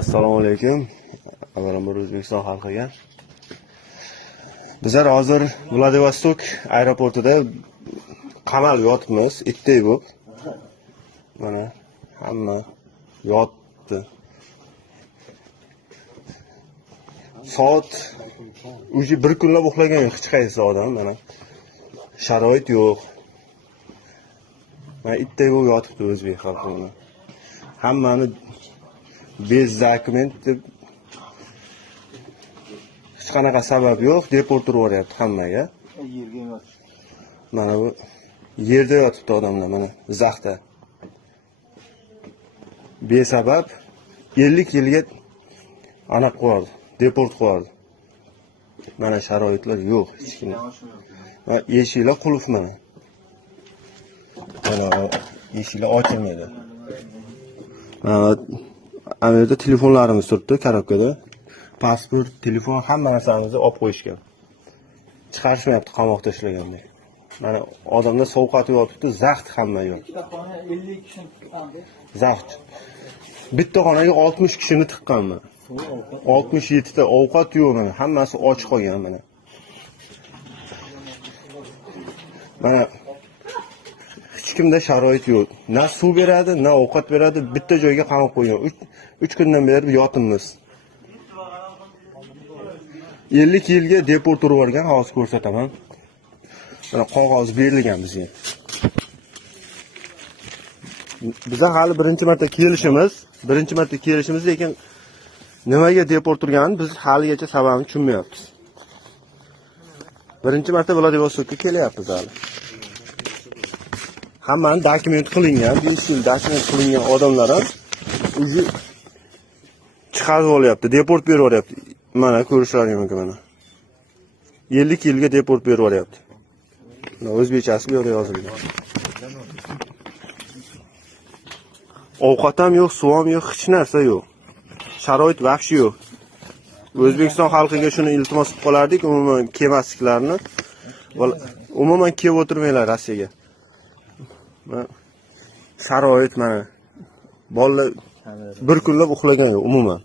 Assalomu alaykum. Avvalambor O'zbekiston xalqiga. Bizlar hozir Vladivostok aeroportida qamalib yotibmiz, itdek bo'lib. Mana hamma yotdi. Soat uji bir kunlab uxlagan yo'q hech qaysi odam, mana. Sharoit yo'q. Mana itdek bo'lib yotibdi o'zbek xalqi. Hammani bezakment deb hech qanaqa sabab yo'q, deportirib yuboryapti hammaga. Mana bu yerda yotibdi odamlar, mana zaxda. Besabab 50 yilga aniq qo'yadi, deport qo'yadi. Mana sharoitlar yo'q hech kim. Va eshiklar qulf mana. Mana eshiklar ochilmaydi. Amerikada telefonlarimiz turibdi korobkada. Pasport, telefon, hamma narsamizni olib qo'yishgan. Chiqarishmayapti qamoqda ishlagandek. Mana odamlar sovqatib yotibdi, zaxt hamma yo'q. Ikkita xona 50 kishini tiqqandi. Zaxt. Bitta xonaga 60 kishini tiqqanman. 67 ta ovqat yo'q mana, hammasi och qolgan mana. Mana hech kimda sharoit yo'q. Na suv beradi, na ovqat beradi, bitta joyga qamab qo'ygan. 3 kundan beri yotibmiz. 50 yilga deportirib yuborgan, hozir ko'rsataman. Mana qog'oz berilgan bizga. Biz hali birinchi marta kelishimiz, lekin nimaga deportirganini biz haligacha sababini tushunmayapmiz. Birinchi marta Vladivostokka kelyapmiz hali. Hammani dokument qilingan, 5 yil dokument qilingan odamlar ham o'zi chiqarib olyapti, deport berib yuboryapti. Mana ko'rishlaringiz mumkin mana. 50 yilga deport berib yuboryapti. Mana o'zbekchasi bu yerda yozilgan. Ovqat ham yo'q, suv ham yo'q, hech narsa yo'q. Sharoit vahshiy yo'q. O'zbekiston xalqiga shuni iltimos qilib qolardik, umuman kelmasliklarini. Umuman kelib o'tirmanglar Rossiyaga. Sharoit mana. Bolalar bir kunlab uxlagan yo'q umuman.